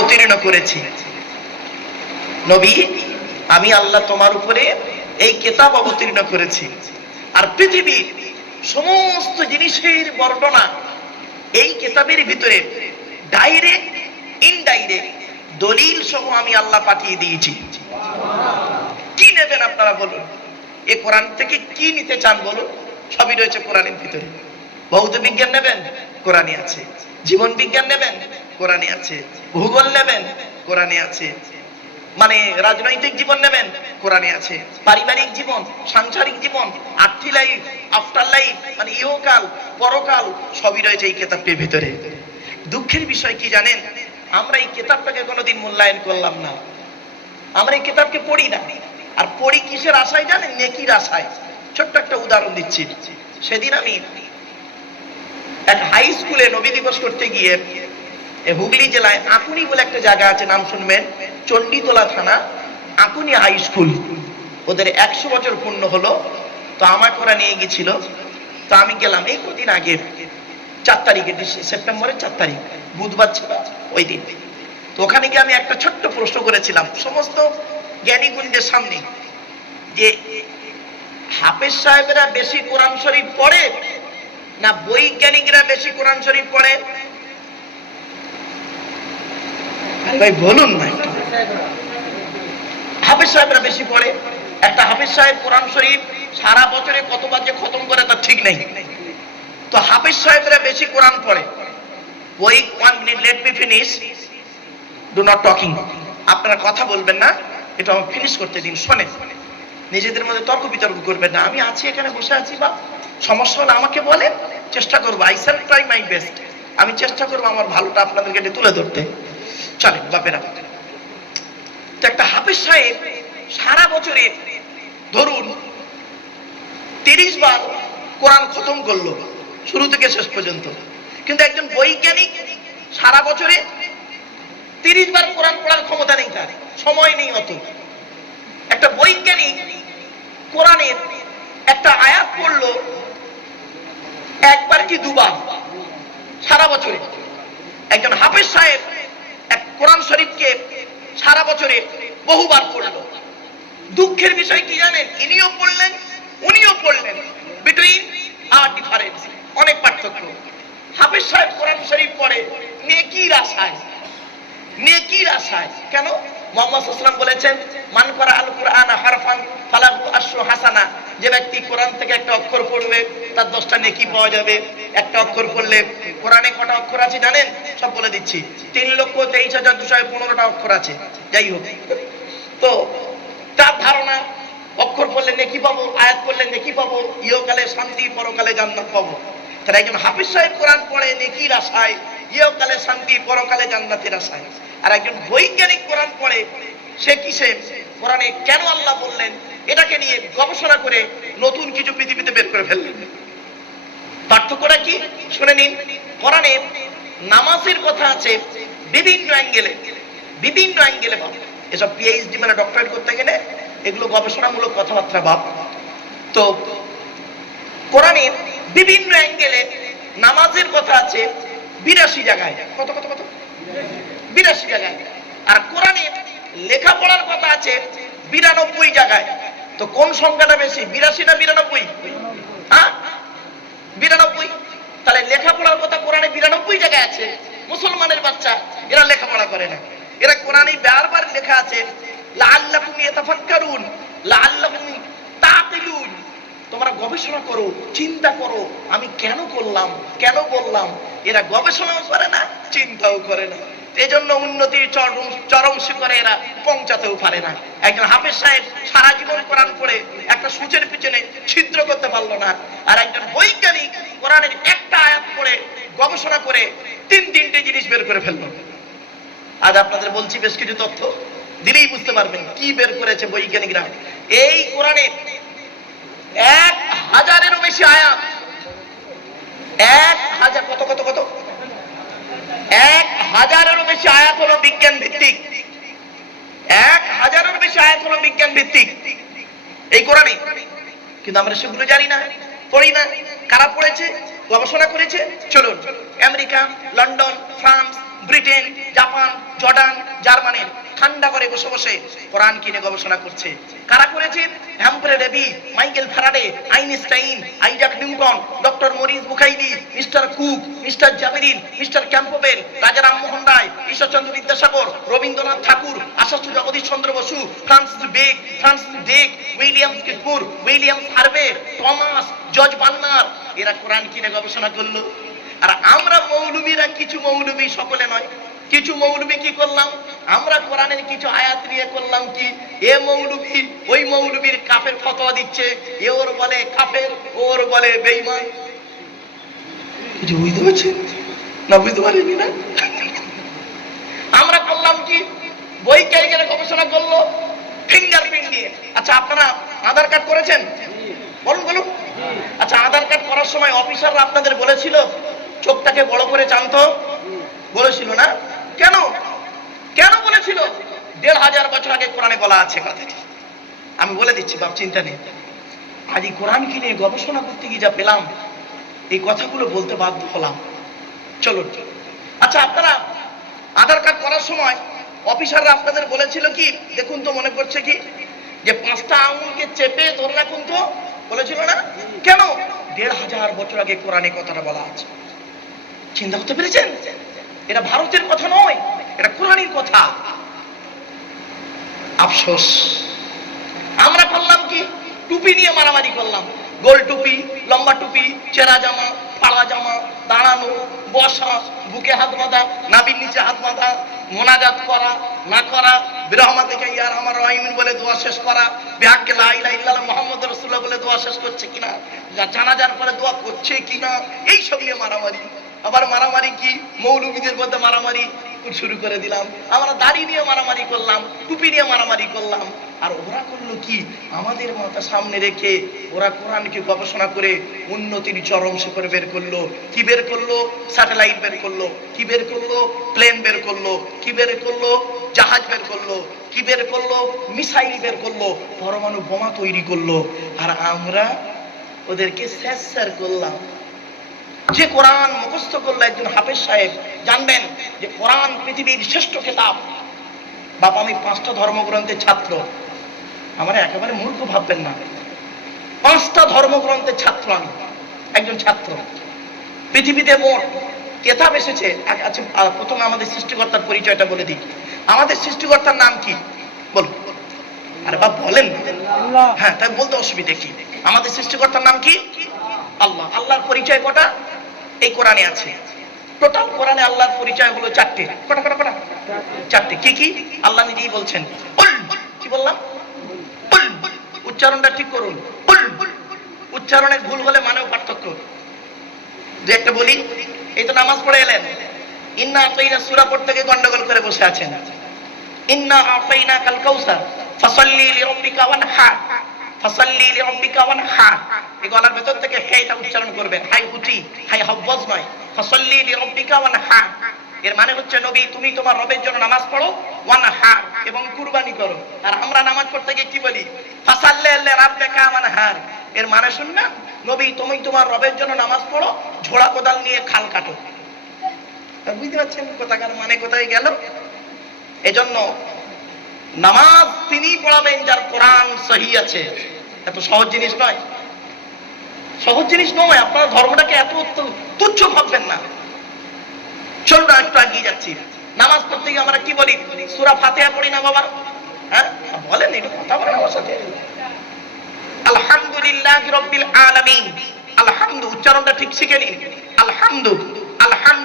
অবতীর্ণ করেছি। নবী, আমি আল্লাহ তোমার উপরে এই কেতাব অবতীর্ণ করেছি। আর পৃথিবীর সমস্ত জিনিসের বর্ণনা এই কেতাবের ভিতরে ডাইরেক্ট ইনডাইরেক্ট দলিল সহ আমি আল্লাহ পাঠিয়ে দিয়েছি। কি নেবেন আপনারা বলুন? এ কোরআন থেকে কি নিতে চান বলুন? সবই রয়েছে কোরআনের ভিতরে। ভৌত বিজ্ঞান নেবেন? কোরআনে আছে। জীবন বিজ্ঞান নেবেন? কোরআনে আছে, ভূগোল নেবেন, কোরআনে আছে। মানে রাজনৈতিক জীবন নেবেন, কোরআনে আছে। পারিবারিক জীবন, সাংসারিক জীবন, আর্থি লাইফ আফটার লাইফ মানে ইহকাল, পরকাল, সবই রয়েছে এই কেতাবটির ভিতরে। দুঃখের বিষয় কি জানেন? আমরা এই কেতাবটাকে কোনোদিন মূল্যায়ন করলাম না। আমরা এই কেতাবকে পড়ি না। আর পড়ি কিসের আশায় জানেন? নেকির আশায়। ছোট্ট একটা উদাহরণ দিচ্ছি। সেদিন আমি এক হাই স্কুলে নবী দিবস করতে গিয়ে হুগলি জেলায় আকুনি বলে একটা জায়গা আছে, নাম শুনবেন, চণ্ডীতলা থানা, আকুনি হাই স্কুল। ওদের একশো বছর পূর্ণ হলো, তো আমাকে ওরা নিয়ে গেছিল তো আমি গেলাম, এই কদিন আগে, চার তারিখে সেপ্টেম্বরের চার তারিখ, বুধবার ছিল ওই দিন। তো ওখানে গিয়ে আমি একটা ছোট্ট প্রশ্ন করেছিলাম, সমস্ত জ্ঞানী গুণীদের সামনে, যে হাফেজ সাহেবেরা বেশি কোরআন শরীফ পড়ে, না বৈজ্ঞানিকরা বেশি কোরআন শরীফ পড়ে? ভাই বলুন না। হাফেজ সাহেবরা বেশি পড়ে। একটা হাফেজ সাহেব কোরআন শরীফ সারা বছরে কতবার যে খতম করে তার ঠিক নেই। তো হাফেজ সাহেবরা বেশি কোরআন পড়ে। ওই one minute let me finish do not talking আপনারা কথা বলবেন না, এটা আমাকে ফিনিশ করতে দিন শোনে নিজেদের মধ্যে তর্ক বিতর্ক করবেন না। আমি আছি এখানে বসে আছি, বা সমস্যা হলে আমাকে বলেন। চেষ্টা করব। I shall try my best. আমি চেষ্টা করব আমার ভালোটা আপনাদেরকে তুলে ধরতে। চলেন, বাপেরা। তো একটা হাফেজ সাহেব সারা বছরে ধরুন তিরিশ বার কোরআন খতম করল, শুরু থেকে শেষ পর্যন্ত। কিন্তু একজন বৈজ্ঞানিক সারা বছরে তিরিশ বার কোরআন পড়ার ক্ষমতা নেই তার, সময় নেই অত। একটা বৈজ্ঞানিক কোরআনের একটা আয়াত পড়ল একবার কি দুবার, সারা বছরে। একজন হাফেজ সাহেব এক কোরআন শরীফকে সারা বছরে বহুবার পড়ল। দুঃখের বিষয় কি জানেন? ইনিও পড়লেন, উনিও পড়লেন। বিটুইন আর ডিফারেন্স অনেক পার্থক্য। হাফেজ সাহেব কোরআন শরীফ পড়ে, নেকির আশায়। নেকির আশায়। কেন? মোহাম্মদ বলেছেন, মান করা আল কোরআন হারফান, ফালাহু আশরু হাসানা। যে ব্যক্তি কোরআন থেকে একটা অক্ষর পড়বে তার দশটা নেকি পাওয়া যাবে, একটা অক্ষর পড়লে কোরআনে কটা অক্ষর আছে জানেন? সব বলে দিচ্ছি। তিন লক্ষ তেইশ হাজার দুশো পনেরোটা অক্ষর আছে। যাই হোক। তো তার ধারণা, অক্ষর পড়লে নেকি পাবো, আয়াত পড়লে নেকি পাবো, ইহকালে শান্তি, পরকালে জান্নাত পাবো। তাহলে একজন হাফিজ সাহেব কোরআন পড়ে নেকির আশায় ইহকালে শান্তি, পরকালে জান্নাতের আশায়। আর একজন বৈজ্ঞানিক কোরআন পড়ে, সে কিসে? কোরআনে কেন আল্লাহ বললেন? এটাকে নিয়ে গবেষণা করে নতুন কিছু পৃথিবীতে বের করে ফেললেন। পার্থক্যটা কি? শুনে নিন। কোরআনে নামাজের কথা আছে বিভিন্ন অ্যাঙ্গেলে বিভিন্ন অ্যাঙ্গেলে ভাব। এসব পিএইচডি মানে ডক্টরেট করতে গেলে এগুলো গবেষণামূলক কথাবার্তা ভাব। তো কোরআনে বিভিন্ন অ্যাঙ্গেলে নামাজের কথা আছে বিরাশি জায়গায়। কত কত কত? বিরাশি জায়গায়। আর কোরআনে লেখাপড়ার কথা আছে বিরানব্বই জায়গায়। তো কোন সংখ্যাটা বেশি? বিরাশি না বিরানব্বই? হ্যাঁ? বিরানব্বই? তাহলে লেখাপড়ার কথা কোরআনে বিরানব্বই জায়গায় আছে। মুসলমানের বাচ্চা, এরা লেখাপড়া করে না। এরা কোরআনে বারবার লেখা আছে তোমরা গবেষণা করো, চিন্তা করো, আমি কেন করলাম, কেন বললাম? এরা গবেষণাও করে না, চিন্তাও করে না। এজন্য উন্নতির চরম চরম শিখরে এরা পৌঁছাতেও পারে না। একজন হাফেজ সাহেব সারা জীবন কোরআন পড়ে একটা সূচের পিছনে ছিদ্র করতে পারল না। আর একজন বৈজ্ঞানিক কোরআনের একটা আয়াত পড়ে, গবেষণা করে তিন তিনটে জিনিস বের করে ফেলল। আজ আপনাদের বলছি বেশ কিছু তথ্য, দিলেই বুঝতে পারবেন কি বের করেছে বৈজ্ঞানিকরা। এই কোরআনে এক হাজারেরও বেশি আয়াত। এক হাজার, কত কত কত? এক হাজারেরও বেশি আয়াত হলো বিজ্ঞান ভিত্তিক। এক হাজারের বেশি আয়াত হলো বিজ্ঞান ভিত্তিক। এই কোরআনে কিন্তু আমরা সেগুলো জানি না, পড়ি না। কারা পড়েছে? গবেষণা করেছে? চলুন, America, London, France, Britain, Japan, Jordan, জার্মানির ঠান্ডা করে বসে বসে কোরআন কিনে গবেষণা করছে। কারা করেছে? Humphry Davy, Michael Faraday, Einstein, Isaac Newton, doctor Maurice Bucaille mister Cook, mister জাবেরিন, mister Campbell, Raja Rammohan Roy, Ishwarchandra Vidyasagar, Rabindranath Tagore আশাসু জগদীশ চন্দ্র বসু, ফ্রান্সিস বেক ফ্রান্সিস ডেক, উইলিয়াম কিটপুর উইলিয়াম হার্ভে, টমাস, জজ বান্নার, এরা কোরআন কিনে গবেষণা করল। আর আমরা মৌলবীরা কিছু মৌলবী সকলে নয়। কিছু মৌলবী কি করলাম? আমরা কোরআনের কিছু আয়াত নিয়ে করলাম কি? এ মৌলবী ওই মৌলবীর কাফের ফতোয়া দিচ্ছে। এ ওর বলে কাফের ওর বলে বেঈমান। কিছু বুঝতে পারছেন না বুঝতে পারিনি না? আমরা করলাম কি? বৈজ্ঞানিকেরা গবেষণা করল? ফিঙ্গারপ্রিন্ট দিয়ে। আচ্ছা আপনারা আধার কার্ড করেছেন? বলুন বলুন। আচ্ছা আধার কার্ড করার সময় অফিসাররা আপনাদের বলেছিল চোখটাকে বড় করে জানতো? বলেছিল না? কেন? কেন বলেছিল? দেড় হাজার বছর আগে কোরআনে বলা আছে কথাটি। আমি বলে দিচ্ছি, বাপ, চিন্তা নেই। আজ এই কোরআনকে নিয়ে গবেষণা করতে গিয়ে যা পেলাম, এই কথাগুলো বলতে বাধ্য হলাম। চলুন। আচ্ছা আপনারা আধার কার্ড করার সময় অফিসাররা আপনাদের বলেছিল কি? দেখুন তো, মনে করছে কি? যে পাঁচটা আঙুলকে চেপে ধরে রাখুন তো। বলেছিল না? কেন? দেড় হাজার বছর আগে কোরআনে কথাটা বলা আছে। চিন্তা করতে পেরেছেন? এটা ভারতের কথা নয়, এটা কোরআনের কথা। আফসোস। আমরা করলাম কি? টুপি নিয়ে মারামারি করলাম। গোল টুপি, লম্বা টুপি, চেরা জামা পাড়া জামা, দাঁড়ানো, বসা, বুকে হাত বাঁধা নাবির নিচে হাত বাঁধা, মোনাজাত করা, না করা বিরহমা থেকে ইয়ার আমার রহিমিন বলে দোয়া শেষ করা, বিহাককে লা ইলাহা ইল্লাল্লাহ মুহাম্মদ রাসূলুল্লাহ বলে দোয়া শেষ করছে কিনা জানাজার পরে দোয়া করছে কিনা, এইসব নিয়ে মারামারি। আবার মারামারি কি? মৌলবীদের মধ্যে মারামারি শুরু করে দিলাম। আমরা দাড়ি নিয়ে মারামারি করলাম, টুপি নিয়ে মারামারি করলাম। আর ওরা করল কি? আমাদের মাথা সামনে রেখে ওরা কোরআনকে গবেষণা করে উন্নতির চরম শিখরে বের করল। কি বের করল? স্যাটেলাইট বের করল। কি বের করল? প্লেন বের করল। কি বের করল? জাহাজ বের করল। কি বের করল? মিসাইল বের করল। পরমাণু বোমা তৈরি করল। আর আমরা ওদেরকে শেষ করলাম। যে কোরআন মুখস্থ করল একজন হাফেজ সাহেব জানবেন যে কোরআন পৃথিবীর শ্রেষ্ঠ কিতাব। বাবা আমি পাঁচটা ধর্মগ্রন্থের ছাত্র। আমার একেবারে মূর্খ ভাববেন না। পাঁচটা ধর্মগ্রন্থের ছাত্র আমি একজন ছাত্র। পৃথিবীতে মোট কেতাব এসেছে। আচ্ছা প্রথমে আমাদের সৃষ্টিকর্তার পরিচয়টা বলে দিই। আমাদের সৃষ্টিকর্তার নাম কি? বলুন। আরে বাপ বলেন। হ্যাঁ তাই বলতে অসুবিধে কি? আমাদের সৃষ্টিকর্তার নাম কি? আল্লাহ। আল্লাহর পরিচয় কটা? এই কোরআনে আছে। টোটাল কোরআনে আল্লাহর পরিচয় হলো চারটে। কটা কটা কটা? চারটে। কি কি? আল্লাহ নিজেই বলছেন কি বললাম? উচ্চারণটা ঠিক করুন। উচ্চারণের ভুল হলে মানেও পার্থক্য। দু একটা বলি, এই তো নামাজ পড়ে এলেন। ইন্না আতাইনা সূরা পড়তে গিয়ে গন্ডগোল করে বসে আছেন। ইন্না আতাইনা কাল কাউসার, ফাসাল্লি লিরাব্বিকা ওয়ানহার এর মানে হচ্ছে, নবী, তুমি তোমার রবের জন্য নামাজ পড়ো ওয়ানহার এবং কুরবানি করো। আর আমরা নামাজ পড়তে গিয়ে কি বলি? ওয়ানহার এর মানে শুননা নবী, তুমি তোমার রবের জন্য নামাজ পড়ো, ঝোড়া কোদাল নিয়ে খাল কাটো। বুঝতে পারছেন কোথাকার মানে কোথায় গেল? এজন্য নামাজ তিনি পড়াবেন যার কোরআন সহি আছে। এত সহজ জিনিস নয়। সহজ জিনিস নয়, আপনার ধর্মটাকে এত তুচ্ছ ভাববেন না। চলুন একটু এগিয়ে যাচ্ছি। নামাজ পড়তে গিয়ে আমরা কি বলি? সুরা ফাতিহা পড়ি না বাবা হ্যাঁ? বলেন, একটু কথা বলেন আমার সাথে। আলহামদুলিল্লাহ রব্বিল আলামিন। আলহামদু, উচ্চারণটা ঠিক শিখে নিন। আলহামদু আলহামদু।